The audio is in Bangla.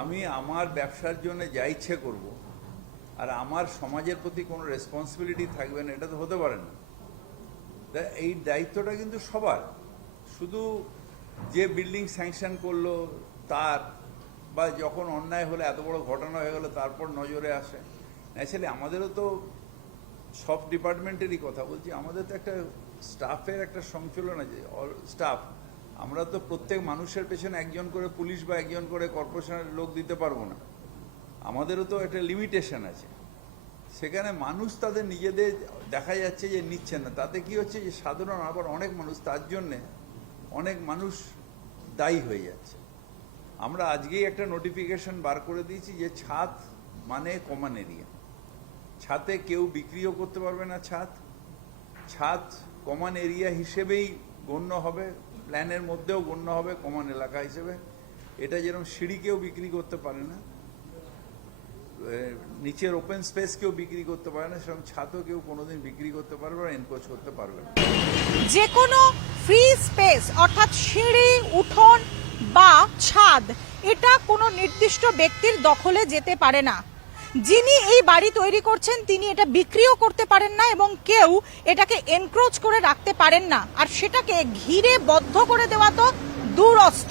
আমি আমার ব্যবসার জন্য যা ইচ্ছে করব আর আমার সমাজের প্রতি কোনো রেসপন্সিবিলিটি থাকবে না, এটা তো হতে পারে না। এই দায়িত্বটা কিন্তু সবার, শুধু যে বিল্ডিং স্যাংশন করলো তার, বা যখন অন্যায় হলে এত বড় ঘটনা হয়ে গেলো তারপর নজরে আসে। ন্যাচারালি আমাদেরও তো সব ডিপার্টমেন্টেরই কথা বলছি, আমাদের তো একটা স্টাফের একটা সংচলন আছে, স্টাফ। আমরা তো প্রত্যেক মানুষের পেছনে একজন করে পুলিশ বা একজন করে কর্পোরেশনের লোক দিতে পারবো না, আমাদেরও তো একটা লিমিটেশন আছে। সেখানে মানুষ তাদের নিজেদের দেখা যাচ্ছে যে নিচ্ছে না, তাতে কি হচ্ছে যে সাধারণ আবার অনেক মানুষ, তার জন্যে অনেক মানুষ দায়ী হয়ে যাচ্ছে। আমরা আজকেই একটা নোটিফিকেশন বার করে দিয়েছি যে ছাদ মানে কমন এরিয়া, ছাদে কেউ বিক্রিও করতে পারবে না। ছাদ কমন এরিয়া হিসেবেই গণ্য হবে, প্ল্যানের মধ্যেও গণ্য হবে কমন এলাকা হিসেবে। এটা যেরকম সিঁড়ি কেউ বিক্রি করতে পারে না, নিচের ওপেন স্পেস কেউ বিক্রি করতে পারে না, সেরকম ছাদও কেউ কোনোদিন বিক্রি করতে পারবে না, এনক্রোচ করতে পারবে না। যে কোনো ফ্রি স্পেস অর্থাৎ সিঁড়ি, উঠোন বা ছাদ, এটা কোনো নির্দিষ্ট ব্যক্তির দখলে যেতে পারে না। যিনি এই বাড়ি তৈরি করছেন তিনি এটা বিক্রিও করতে পারেন না এবং কেউ এটাকে এনক্রোচ করে রাখতে পারেন না। আর সেটাকে ঘিরে বদ্ধ করে দেওয়া তো দূরস্থ।